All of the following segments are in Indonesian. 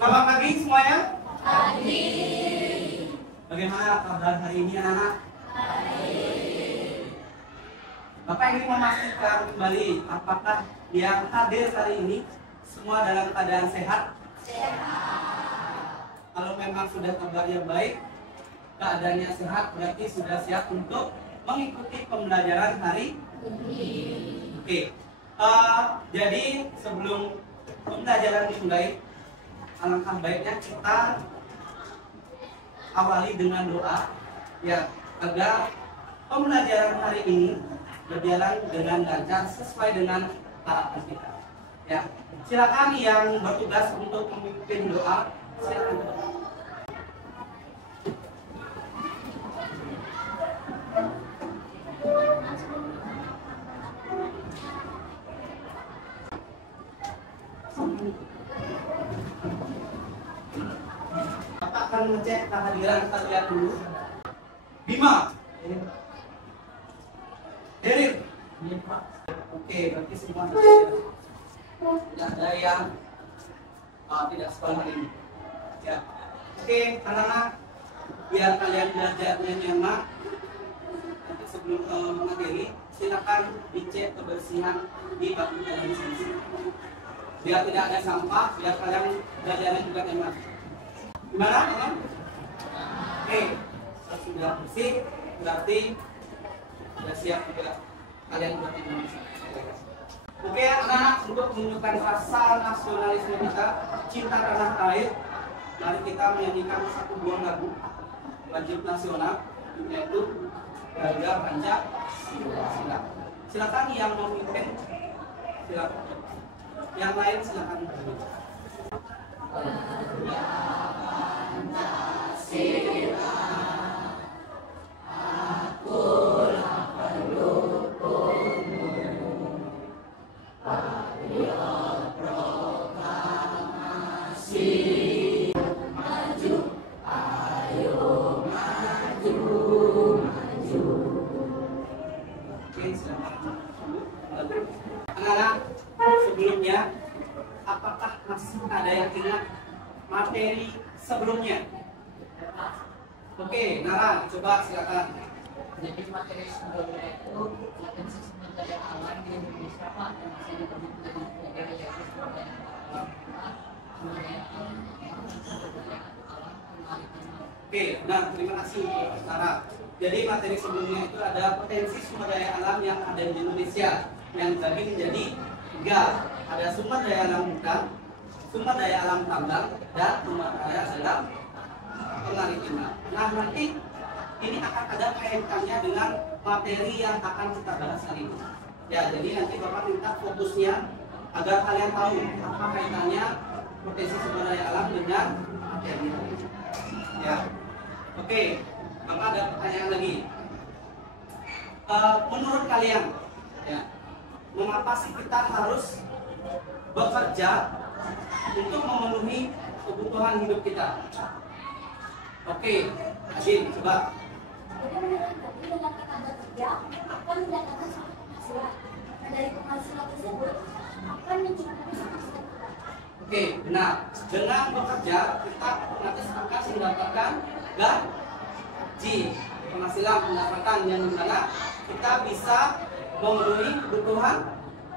Selamat pagi semuanya. Pagi. Bagaimana kabar hari ini anak-anak? Bapak ingin memastikan kembali apakah yang hadir hari ini semua dalam keadaan sehat? Kalau memang sudah kabarnya baik, keadaannya sehat, berarti sudah siap untuk mengikuti pembelajaran hari ini. Oke. Jadi sebelum pembelajaran dimulai, alangkah baiknya kita awali dengan doa ya, agar pembelajaran hari ini berjalan dengan lancar sesuai dengan harapan kita. Ya, silakan yang bertugas untuk memimpin doa, silakan. Bapak akan ngecek kehadiran, kita lihat dulu. Bima, Derin, oke, berarti semua tidak ada yang tidak sekolah hari ini. Ya, oke, anak-anak, biar kalian belajarnya nyaman. Nanti sebelum materi, silakan dicek kebersihan di bangku kalian sini. Biar tidak ada sampah, biar kalian belajarnya juga nyaman. Gimana, teman? Oke, sudah bersih, berarti sudah siap juga kalian buat Indonesia. Oke, anak-anak, untuk menunjukkan rasa nasionalisme kita, cinta tanah air, mari kita menyanyikan satu buah lagu wajib nasional, yaitu Garuda Pancasila. Silakan yang mau memimpin, silakan. Yang lain silakan. Anak-anak, sebelumnya apakah masih ada yang ingat materi sebelumnya? Oke, Nara, coba silakan. Jadi materi sebelumnya itu potensi sumber daya alam di Indonesia Pak, yang masih dipelajari yaitu sumber daya alam, sumber daya alam, Oke, nah terima kasih Nara. Jadi materi sebelumnya itu ada potensi sumber daya alam yang ada di Indonesia yang dibagi menjadi 3. Ada sumber daya alam hutan, sumber daya alam tambang, dan sumber daya alam kemaritiman. Nah, nanti ini akan ada kaitannya dengan materi yang akan kita bahas hari ini. Ya, jadi nanti Bapak minta fokusnya agar kalian tahu apa kaitannya potensi sumber daya alam dengan materi hari ini. Ya, oke. Bapak ada pertanyaan lagi. Menurut kalian, ya, mengapa sih kita harus bekerja untuk memenuhi kebutuhan hidup kita? Oke, Adin, coba. Jadi menurut kami dengan kata bekerja akan mendatangkan suatu penghasilan. Dan dari penghasilan tersebut akan mencukupi penghasilan kita. Oke, benar. Dengan bekerja kita nanti akan mendapatkan gaji, penghasilan pendapatan yang dimana kita bisa memenuhi kebutuhan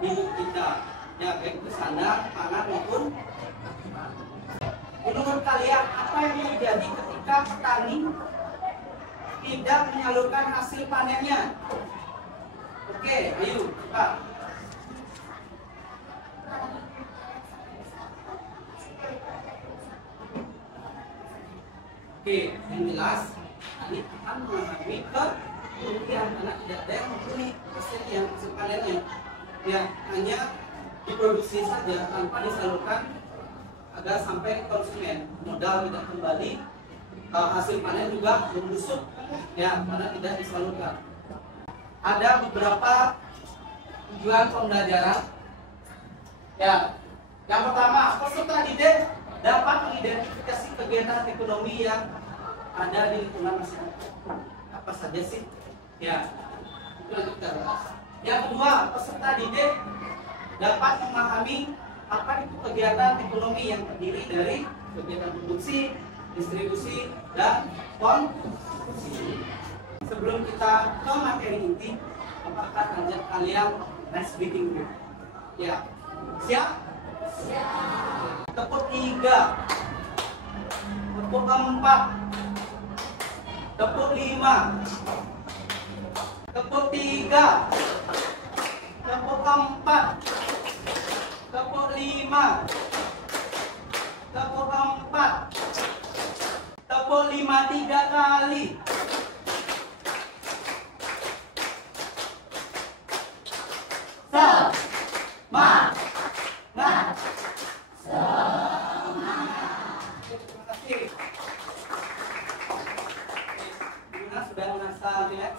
hidup kita. Ya, baik itu sandang, pangan maupun. Menurut kalian apa yang terjadi ketika petani tidak menyalurkan hasil panennya? Oke, ayo coba. Oke, yang jelas ini akan mengalami kerugian karena tidak ada yang membeli hasil panennya. Ya, hanya diproduksi saja tanpa disalurkan agar sampai ke konsumen. Modal tidak kembali, hasil panen juga membusuk, ya, karena tidak disalurkan. Ada beberapa tujuan pembelajaran. Ya, yang pertama, peserta didik dapat mengidentifikasi kegiatan ekonomi yang ada di lingkungan masyarakat. Apa saja sih? Ya, itu nanti kita bahas. Yang kedua, peserta didik dapat memahami apa itu kegiatan ekonomi yang terdiri dari kegiatan produksi, distribusi, dan konsumsi. Sebelum kita ke materi inti, apakah kalian nice speaking dulu? Ya, siap? Siap. Tepuk 3, tepuk 4, tepuk 5, tepuk 3, tepuk 4, tepuk 5, tepuk 4, tepuk 5 3 kali. Semangat. Terima kasih. Gimana, sudah merasa relax?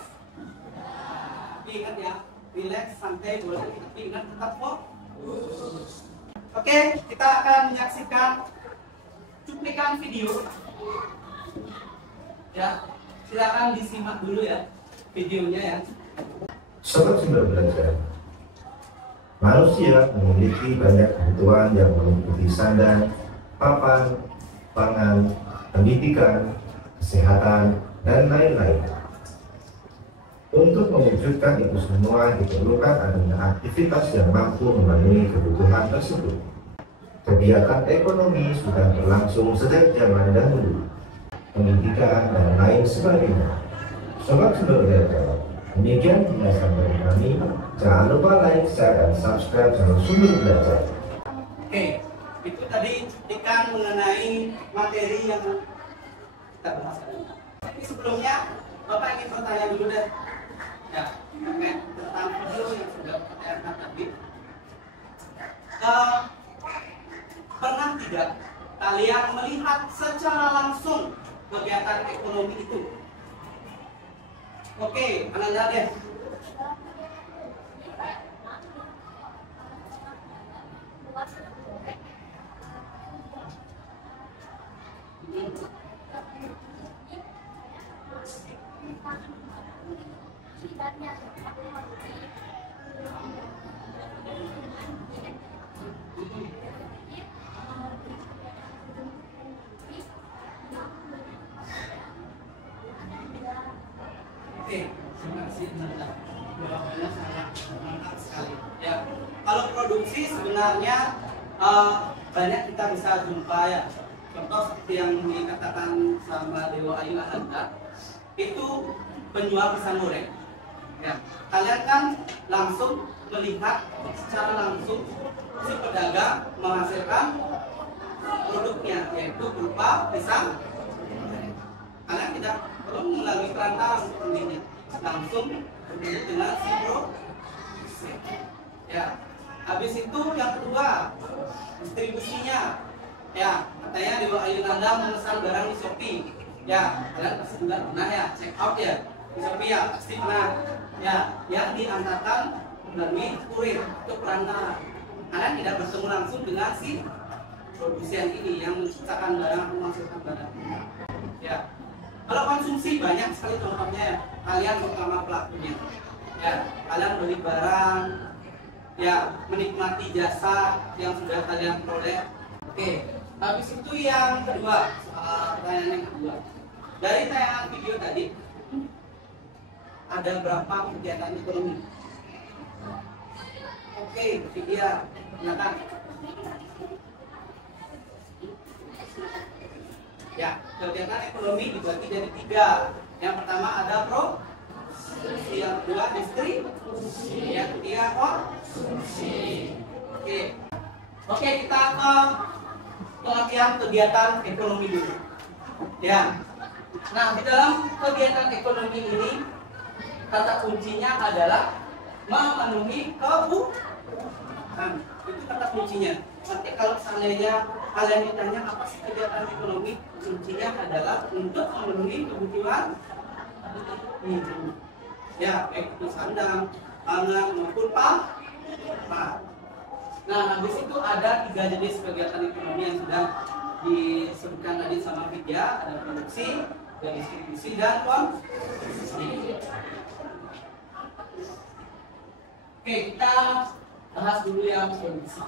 Tapi ingat ya, relax, santai boleh, tapi ingat tetap fokus. Oke, kita akan menyaksikan cuplikan video. Ya, silakan disimak dulu ya videonya ya. Sobat Sumber Belajar, manusia memiliki banyak kebutuhan yang meliputi sandang, papan, pangan, pendidikan, kesehatan, dan lain-lain. Untuk mewujudkan itu semua diperlukan adanya aktivitas yang mampu memenuhi kebutuhan tersebut. Kegiatan ekonomi sudah berlangsung sejak zaman dahulu, pendidikan dan lain sebagainya. Sobat Sumber Belajar, demikian penjelasan dari kami. Jangan lupa like, share, dan subscribe channel Sumber Belajar. Oke, itu tadi cuplikan mengenai materi yang kita bahas tadi. Tapi sebelumnya, Bapak ingin bertanya dulu deh. Ya, terkait tentang video yang sudah kita lihat tadi. Pernah tidak kalian melihat secara langsung kegiatan ekonomi itu? Oke, Anda lihat deh. Oke, terima kasih Nanda. Jawabannya sangat mantap sekali. Ya, kalau produksi sebenarnya banyak kita bisa jumpa ya. Contoh seperti yang dikatakan sama Dewa Ayu Ahanda, itu penjual pisang goreng. Ya, kalian kan langsung melihat secara langsung si pedagang menghasilkan produknya, yaitu berupa pisang. Kalian tidak perlu melalui perantara untuk membelinya, langsung berbeda dengan si produksi. Ya, habis itu yang kedua, distribusinya. Ya, katanya Dewa Ayu Nanda memesan barang di Shopee. Ya, kalian pasti juga pernah ya check out ya di Shopee ya, pasti pernah. Ya, yang diantarkan melalui kurir untuk perantara. Kalian tidak bertemu langsung dengan si produsen ini yang menciptakan barang atau menghasilkan barang. Ya, kalau konsumsi banyak sekali contohnya ya. Kalian pertama pelakunya. Ya, kalian beli barang, ya menikmati jasa yang sudah kalian peroleh. Oke, habis itu yang kedua, pertanyaan yang kedua. Dari tayangan video tadi, ada berapa kegiatan ekonomi? Oke, dia silakan. Ya, kegiatan ekonomi dibagi dari 3. Yang pertama ada produksi, yang kedua distribusi, yang ketiga konsumsi. Oke, kita ke pengertian kegiatan ekonomi dulu. Ya. Nah, di dalam kegiatan ekonomi ini kata kuncinya adalah memenuhi kebutuhan. Itu kata kuncinya. Nanti kalau seandainya kalian ditanya apa sih kegiatan ekonomi, kuncinya adalah untuk memenuhi kebutuhan hidup. Ya, baik itu sandang, pangan maupun papan. Nah, habis itu ada 3 jenis kegiatan ekonomi yang sudah disebutkan tadi sama Vidya. Ada produksi, ada distribusi, dan konsumsi. Oke, kita bahas dulu yang produksi.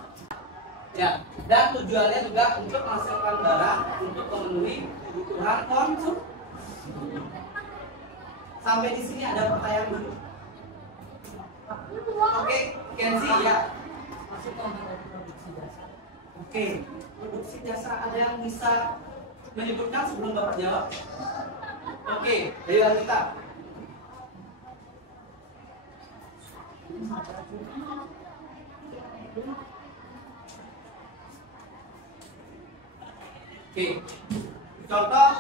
Ya, dan tujuannya juga untuk menghasilkan barang untuk memenuhi kebutuhan konsumsi. Sampai di sini ada pertanyaan dulu. Oke, Kenzi ya. Maksudnya ada produksi jasa. Oke, produksi jasa ada yang bisa menyebutkan sebelum Bapak jawab? Oke, dari kita. Oke, contoh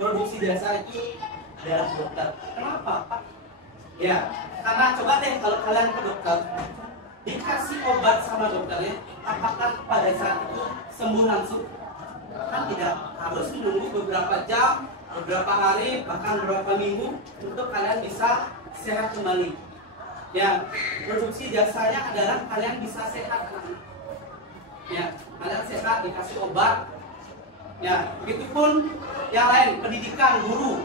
produksi jasa itu adalah dokter. Kenapa, Pak? Ya, karena coba deh kalau kalian ke dokter, dikasih obat sama dokternya, apakah pada saat itu sembuh langsung? Kan tidak, harus menunggu beberapa jam, beberapa hari, bahkan beberapa minggu untuk kalian bisa sehat kembali. Ya, produksi jasanya adalah kalian bisa sehat. Ya, kalian sehat dikasih obat. Ya, begitupun yang lain, pendidikan, guru,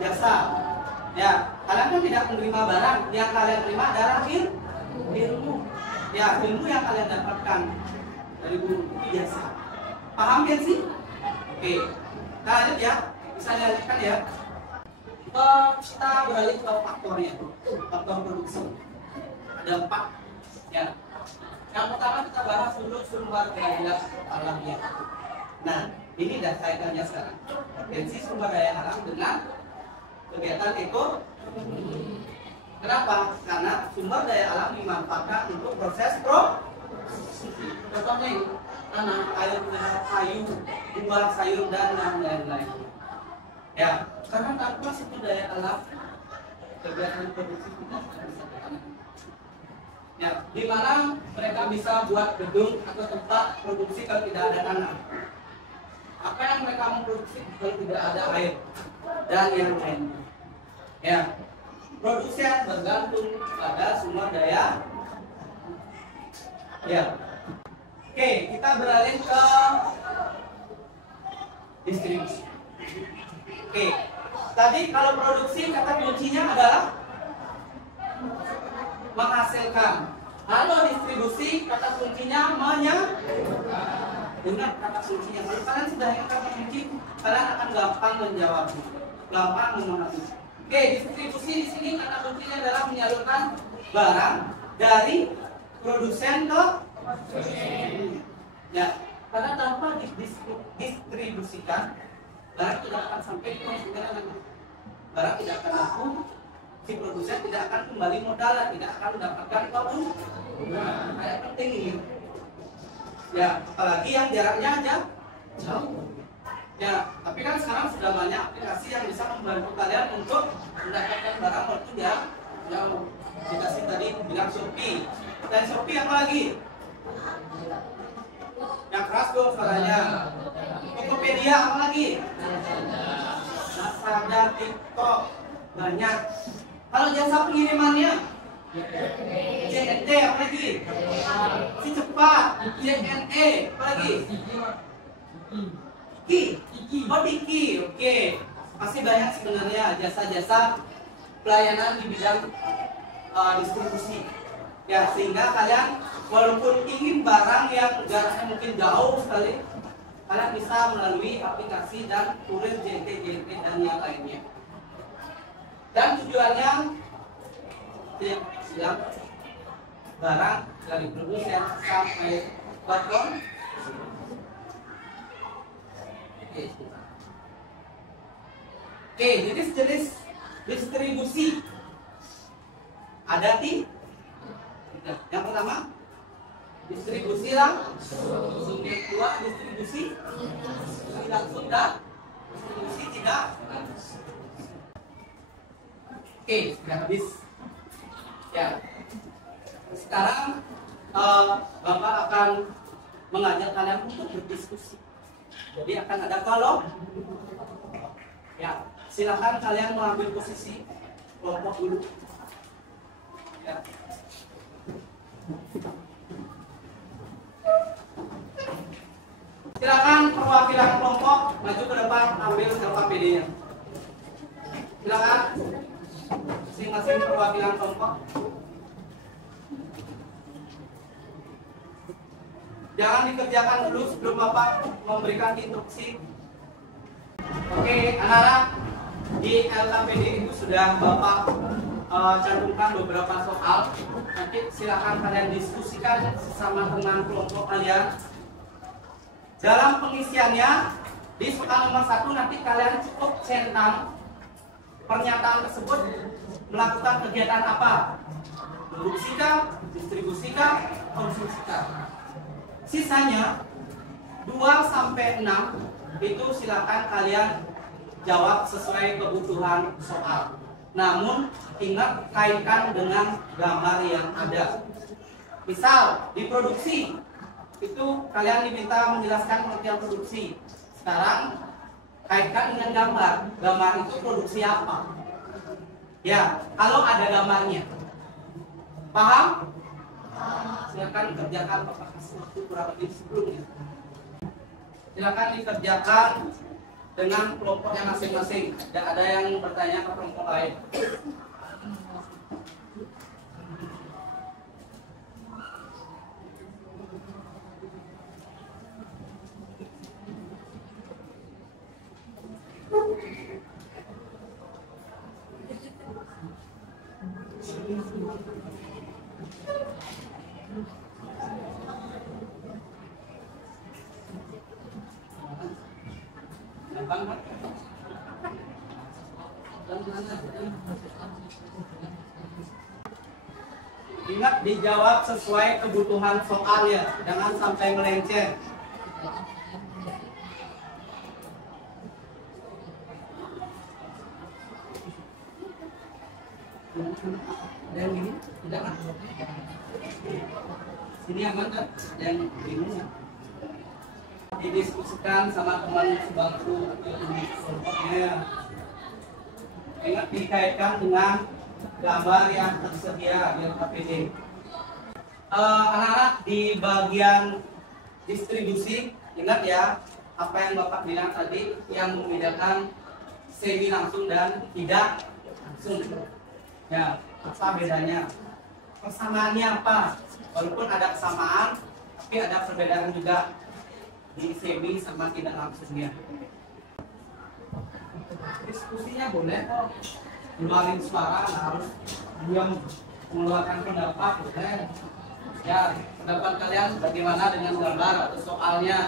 jasa. Ya, kalian pun tidak menerima barang, yang kalian terima adalah ilmu. Ya, ilmu yang kalian dapatkan dari guru itu jasa. Paham kan sih? Oke, kita lanjut ya. Bisa dilanjutkan ya. Kita beralih ke faktornya, faktor produksi. Ada 4. Ya. Yang pertama kita bahas dulu sumber daya alamnya. Nah, ini dah kaitannya sekarang. Potensi sumber daya alam dengan kegiatan ekonomi. Kenapa? Karena sumber daya alam dimanfaatkan untuk proses produksi. Contohnya tanah, air, kayu, buah, sayur dan lain-lain. Ya, karena tanpa sumber daya alam, kegiatan produksi tidak bisa berjalan. Ya, di mana mereka bisa buat gedung atau tempat produksi kalau tidak ada tanah? Apa yang mereka memproduksi kalau tidak ada air dan yang lainnya? Ya, produksi bergantung pada sumber daya. Ya, oke, kita beralih ke distribusi. Oke, tadi kalau produksi kata kuncinya adalah menghasilkan. Kalau distribusi kata kuncinya dengan kata kuncinya. Kalau kalian sudah ingat kata kunci, kalian akan gampang menjawabnya, gampang memahami. Oke, distribusi di sini kata kuncinya adalah menyalurkan barang dari produsen ke konsumen. Ya, karena tanpa distribusikan, barang tidak akan sampai ke konsumen. Barang tidak akan laku, si produsen tidak akan kembali modal dan tidak akan mendapatkan keuntungan. Kayak penting ini. Ya, apalagi yang jaraknya aja jauh. Ya, tapi kan sekarang sudah banyak aplikasi yang bisa membantu kalian untuk mendapatkan barang walaupun jauh. Aplikasi tadi bilang Shopee. Dan Shopee apa lagi? Yang keras dong suaranya. Tokopedia apa lagi? Lazada, TikTok, banyak. Kalau jasa pengirimannya, JNT apa lagi? Si cepat, JNE apa lagi? Diki, oke. Masih banyak sebenarnya jasa-jasa pelayanan di bidang distribusi. Ya, sehingga kalian walaupun ingin barang yang jaraknya mungkin jauh sekali, kalian bisa melalui aplikasi dan kurir JNT dan yang lainnya. Dan tujuannya siap barang dari produsen sampai platform. Oke, jenis-jenis distribusi ada tiga. Yang pertama distribusi langsung, yang kedua distribusi langsung dan distribusi tidak langsung. Oke, sudah habis. Ya, sekarang Bapak akan mengajak kalian untuk berdiskusi. Jadi akan ada kelompok. Ya, silakan kalian mengambil posisi kelompok dulu. Ya. Silakan perwakilan kelompok maju ke depan ambil LKPD-nya. Silakan masing-masing perwakilan kelompok. Jangan dikerjakan dulu sebelum Bapak memberikan instruksi. Oke, anak-anak, di LKPD itu sudah Bapak cantumkan beberapa soal. Nanti silakan kalian diskusikan sesama dengan kelompok kalian. Dalam pengisiannya, di soal nomor 1 nanti kalian cukup centang pernyataan tersebut melakukan kegiatan apa? Produksikah, distribusikah, konsumsikah? Sisanya 2-6 itu silakan kalian jawab sesuai kebutuhan soal. Namun ingat kaitkan dengan gambar yang ada. Misal di produksi itu kalian diminta menjelaskan pengertian produksi. Sekarang kaitkan dengan gambar. Gambar itu produksi apa? Ya, kalau ada gambarnya. Paham? Silakan kerjakan Bapak kasih waktu kurang lebih 10 menit. Silakan dikerjakan dengan kelompoknya masing-masing. Tidak ada yang bertanya ke kelompok lain. Ingat dijawab sesuai kebutuhan soalnya, jangan sampai melenceng. Dan ini tidak kan? Sini aman kan? Dan ini ya. Didiskusikan sama teman sebangku di kelompoknya. Ingat dikaitkan dengan gambar yang tersedia di LKPD. Anak-anak di bagian distribusi, ingat ya apa yang Bapak bilang tadi yang membedakan semi langsung dan tidak langsung. Ya, apa bedanya? Persamaannya apa? Walaupun ada kesamaan, tapi ada perbedaan juga di semi sama tidak langsungnya. Diskusinya boleh kok, ngeluarin suara, nggak harus diam mengeluarkan pendapat, boleh. Ya, pendapat kalian bagaimana dengan gambar atau soalnya?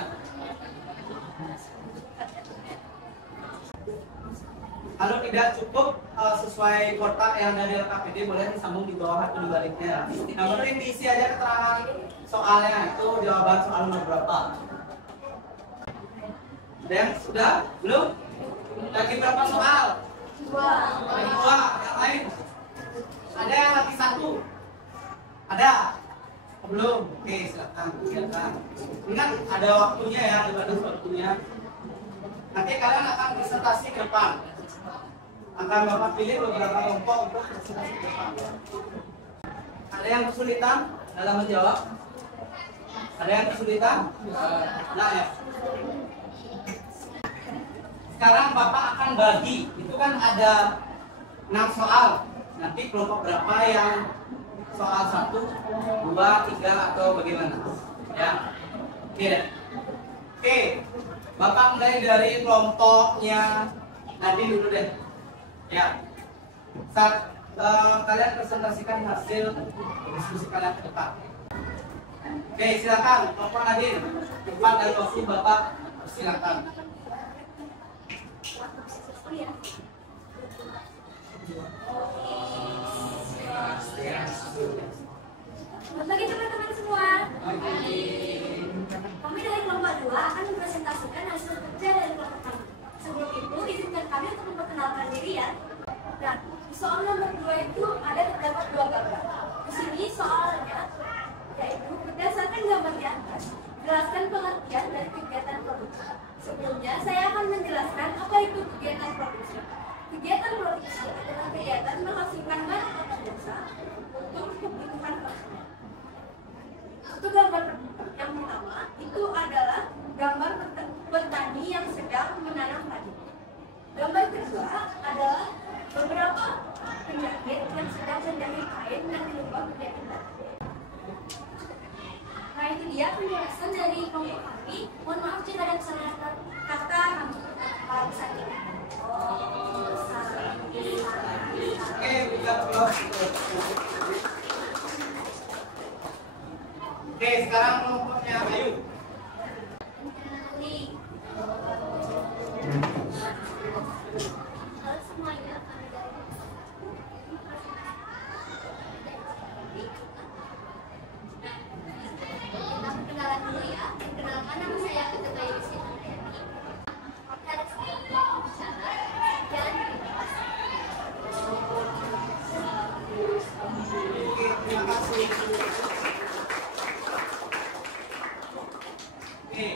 Kalau tidak cukup sesuai kotak yang ada di LKPD, boleh disambung di bawah atau di baliknya. Yang penting diisi aja keterangan soalnya, itu jawaban soal nomor berapa. Dan sudah? Belum? Lagi berapa soal? 2. Yang lain? Ada yang lagi 1? Ada? Belum? Oke, silakan. Ingat ada waktunya ya, ada batas waktunya. Nanti kalian akan presentasi ke depan. Akan Bapak pilih beberapa kelompok untuk presentasi ke depan. Ada yang kesulitan dalam menjawab? Ada yang kesulitan? Nah ya. Sekarang Bapak akan bagi, itu kan ada 6 soal. Nanti kelompok berapa yang soal 1, 2, 3 atau bagaimana? Ya, oke deh. Oke, Bapak mulai dari kelompoknya Nadine dulu deh. Ya, saat kalian presentasikan hasil diskusi kalian ke depan. Oke, silakan kelompok Nadine. Depan dan waktu Bapak silakan. Selamat pagi teman-teman semua. Kami dari kelompok 2 akan mempresentasikan hasil kerja dari kelompok kami. Sebelum itu, izinkan kami untuk memperkenalkan diri ya. Nah, di soal nomor 2 itu ada terdapat 2 gambar. Di sini soalnya yaitu berdasarkan gambar di atas, jelaskan pengertian dari kegiatan produksi. Sebelumnya, saya akan menjelaskan apa itu kegiatan produksi. Kegiatan produksi adalah kegiatan menghasilkan barang atau jasa untuk kebutuhan konsumen. Untuk gambar yang pertama, itu adalah gambar petani yang sedang menanam padi. Gambar kedua adalah beberapa penjahit yang sedang menjahit kain dan dilubang menjadi batik. Nah, Nah, itu dia penjelasan dari kelompok kami. Mohon maaf jika ada kesalahan kata para peserta. Oke, kita close. Oke, sekarang kelompoknya Ayu. Halo semuanya, kami dari kita perkenalan dulu ya. Perkenalkan, nama saya Ketua Yusuf Andriani. Ada sebuah bicara dan bebas. Oke, terima kasih. Oke,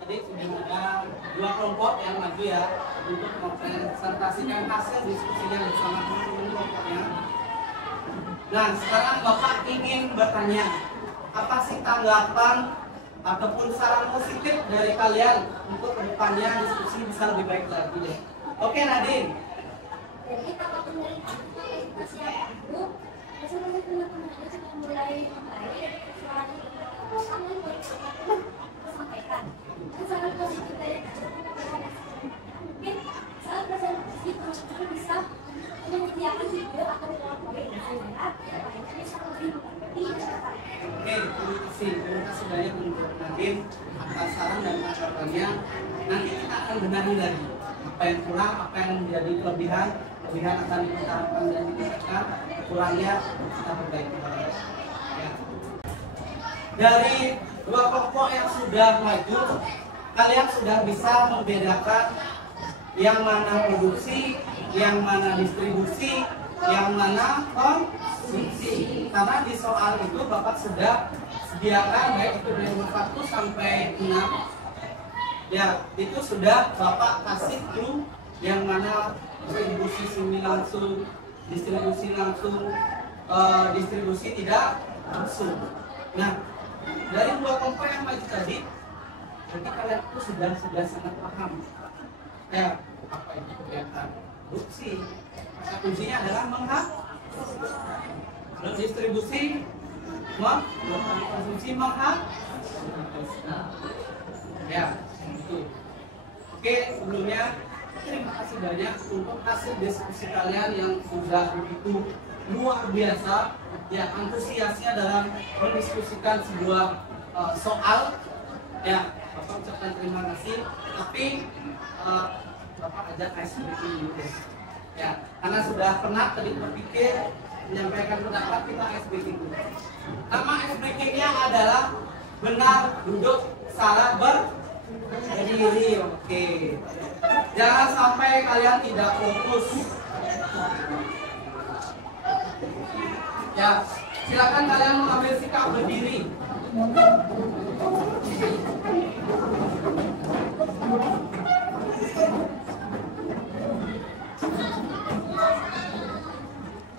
tadi sudah ada dua kelompok yang maju ya untuk mempresentasikan hasil diskusinya bersama teman-teman kelompoknya. Nah, sekarang Bapak ingin bertanya, apa sih tanggapan ataupun saran positif dari kalian untuk kedepannya diskusi bisa lebih baik lagi deh. Oke, Nadine. Jadi tanggapan dari presentasi yang itu, sebenarnya teman-teman sudah mulai membaik dari persoalan yang sampaikan. Dan sangat positif dari mungkin saat presentasi teman-teman bisa menyediakan video atau PowerPoint sehingga lainnya bisa lebih mengerti dan tertarik. Oke, terima kasih banyak untuk Nadine atas saran dan tanggapannya. Nanti kita akan benahi lagi apa yang kurang, apa yang menjadi kelebihan akan dipertahankan dan ditingkatkan, kurangnya kita perbaiki. Ya. Dari dua kelompok yang sudah maju, kalian sudah bisa membedakan yang mana produksi, yang mana distribusi, yang mana konsumsi. Karena di soal itu Bapak sudah sediakan baik itu dari 1 sampai 6. Ya, itu sudah Bapak kasih clue yang mana distribusi semi langsung, distribusi langsung, distribusi tidak langsung. Nah, dari dua kelompok yang maju tadi, berarti kalian itu sudah sangat paham. Ya, apa itu kegiatan produksi? Kata kuncinya adalah menghabiskan. Kalau distribusi, konsumsi menghabiskan. Ya, itu. Oke, sebelumnya terima kasih banyak untuk hasil diskusi kalian yang sudah begitu luar biasa, ya, antusiasnya dalam mendiskusikan sebuah soal. Ya, Bapak ucapkan terima kasih. Tapi Bapak ajak icebreaking dulu, ya, karena sudah pernah tadi berpikir menyampaikan pendapat, kita icebreaking dulu. Nama icebreakingnya adalah benar duduk, salah berdiri. Oke. Jangan sampai kalian tidak fokus. Ya, silakan kalian mengambil sikap berdiri.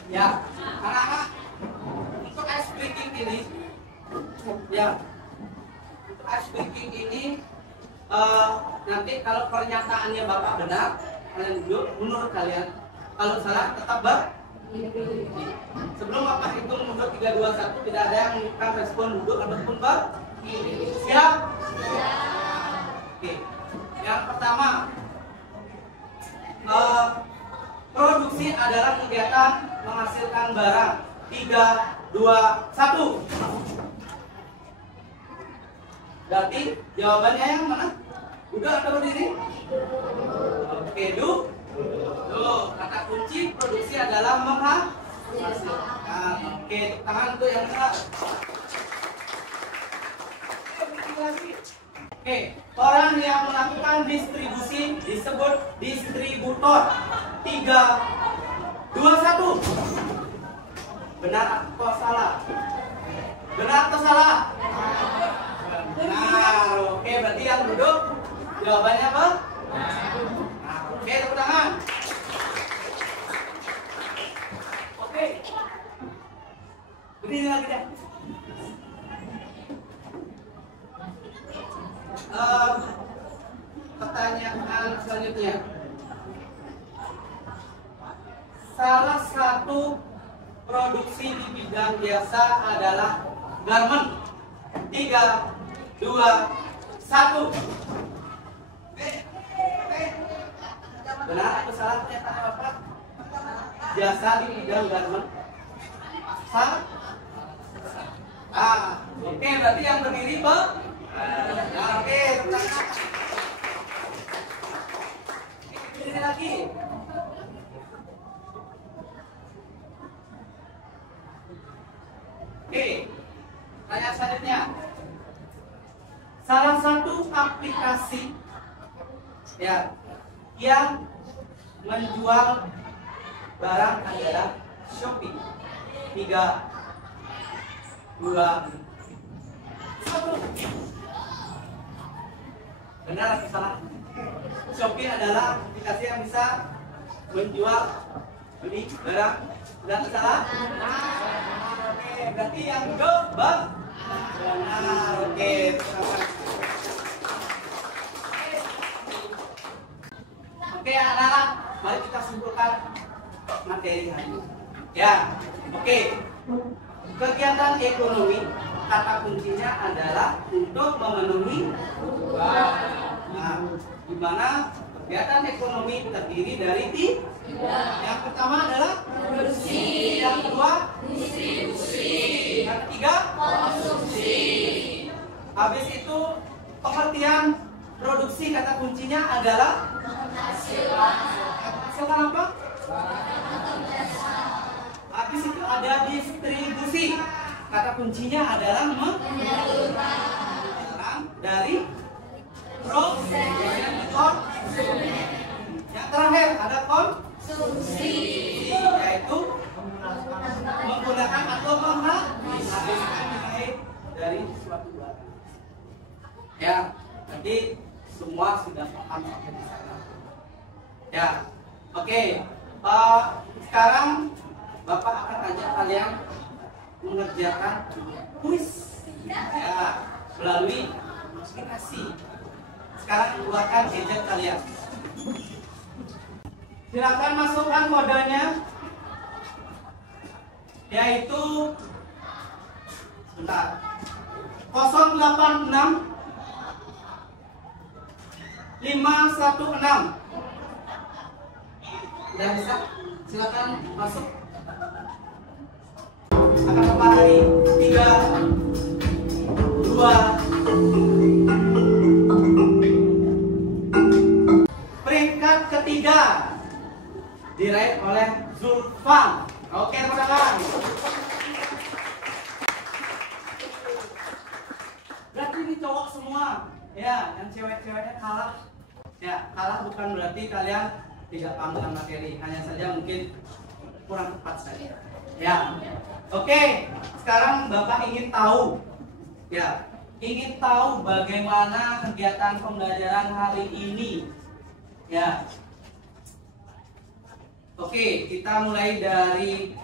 Ya, anak-anak, untuk ice breaking ini, ya, untuk ice breaking ini, nanti kalau pernyataannya Bapak benar, kalian duduk, menurut kalian. Kalau salah, tetap berdiri. Sebelum Bapak hitung mundur 3, 2, 1, tidak ada yang menunjukkan respon duduk ataupun berdiri. Siap? Oke. Yang pertama, produksi adalah kegiatan menghasilkan barang. 3, 2, 1. Berarti jawabannya yang mana? Duduk atau berdiri? Oke, duduk. Kata kunci produksi adalah menghasilkan. Oke, tepuk tangan untuk yang benar. Oke, orang yang melakukan distribusi disebut distributor. 3, 2, 1. Benar atau salah? Benar atau salah? Benar. Oke, berarti yang duduk jawabannya apa? Oke, tepuk tangan. Oke. Berdiri lagi deh. Pertanyaan selanjutnya. Salah satu produksi di bidang jasa adalah garment. 3, 2, 1. Benar atau salah pernyataan Bapak? Jasa di bidang garment. Salah? Oke, berarti yang berdiri Pak. Oke, berdiri lagi. Oke, tanya selanjutnya. Salah satu aplikasi ya yang menjual barang adalah Shopee. 3, 2, 1. Benar atau salah? Shopee adalah aplikasi yang bisa menjual beli barang. Benar atau salah? Oke, berarti yang benar. Oke, oke anak-anak, mari kita simpulkan materi hari ini. Ya, oke. Kegiatan ekonomi kata kuncinya adalah untuk memenuhi kebutuhan. Nah, di mana kegiatan ekonomi terdiri dari 3. Yang pertama adalah produksi, yang kedua distribusi, yang ketiga konsumsi. Habis itu pengertian produksi kata kuncinya adalah menghasilkan apa? Habis itu ada distribusi. Kata kuncinya adalah menyalurkan barang dari produsen ke konsumen. Yang terakhir ada konsumsi, yaitu menggunakan atau menghabiskan nilai dari suatu barang. Ya, nanti semua sudah paham sampai di sana. Ya, oke. Sekarang Bapak akan ajak kalian mengerjakan kuis ya melalui aplikasi. Sekarang keluarkan gadget kalian. Silakan masukkan kodenya, yaitu sebentar 086 516. Sudah bisa? Silakan masuk. Akan memarahi 3, 2. Peringkat ketiga diraih oleh Zulfan. Oke, tepuk tangan. Berarti ini cowok semua. Ya, yang cewek-ceweknya kalah. Ya, kalah bukan berarti kalian tidak paham dengan materi, hanya saja mungkin kurang tepat saja. Ya, oke. Sekarang Bapak ingin tahu, ya, ingin tahu bagaimana kegiatan pembelajaran hari ini. Ya, oke. Kita mulai dari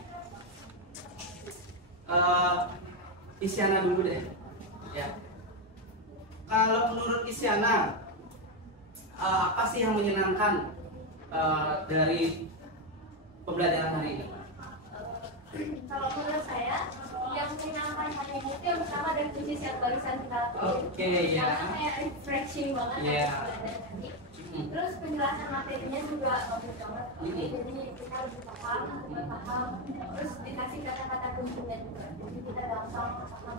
Isyana dulu deh. Ya, kalau menurut Isyana, apa sih yang menyenangkan dari pembelajaran hari ini? Kalau menurut saya, yang menyenangkan hari ini itu yang pertama dari kuis yang barusan kita lakukan. Oke, ya. Karena kayak refreshing banget Ya. belajar tadi. Terus penjelasan materinya juga bagus banget. Jadi kita lebih paham, terus dikasih kata-kata kuncinya juga. Jadi kita gampang paham.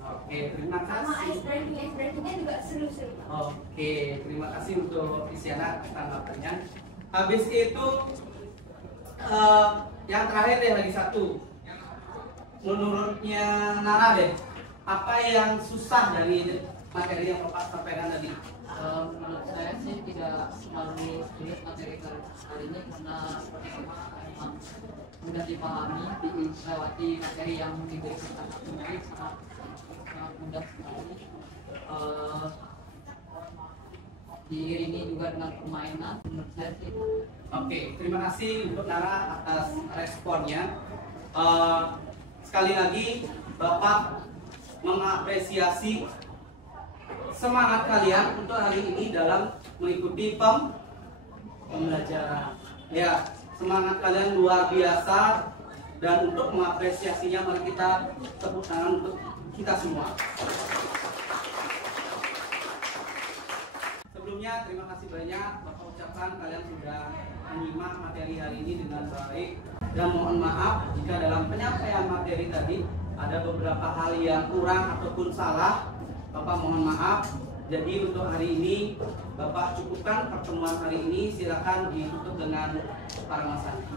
Oke, terima Sama kasih. ice-breakingnya juga seru-seru. Oke, terima kasih untuk Isyana tanggapannya. Habis itu yang terakhir deh, lagi satu. Menurutnya Nara deh, apa yang susah dari materi yang Bapak sampaikan tadi? Menurut saya sih tidak terlalu sulit materi kali ini karena memang mudah dipahami, melewati materi yang diberikan sangat menarik, sangat mudah sekali. Diiringi juga dengan permainan, menurut saya sih. Oke, terima kasih untuk Nara atas responnya. Sekali lagi Bapak mengapresiasi semangat kalian untuk hari ini dalam mengikuti pembelajaran. Ya, semangat kalian luar biasa, dan untuk mengapresiasinya mari kita tepuk tangan untuk kita semua. Sebelumnya terima kasih banyak Bapak ucapkan kalian sudah menyimak materi hari ini dengan baik, dan mohon maaf jika dalam penyampaian materi tadi ada beberapa hal yang kurang ataupun salah. Bapak mohon maaf. Jadi untuk hari ini Bapak cukupkan pertemuan hari ini, silakan ditutup dengan paramasanti.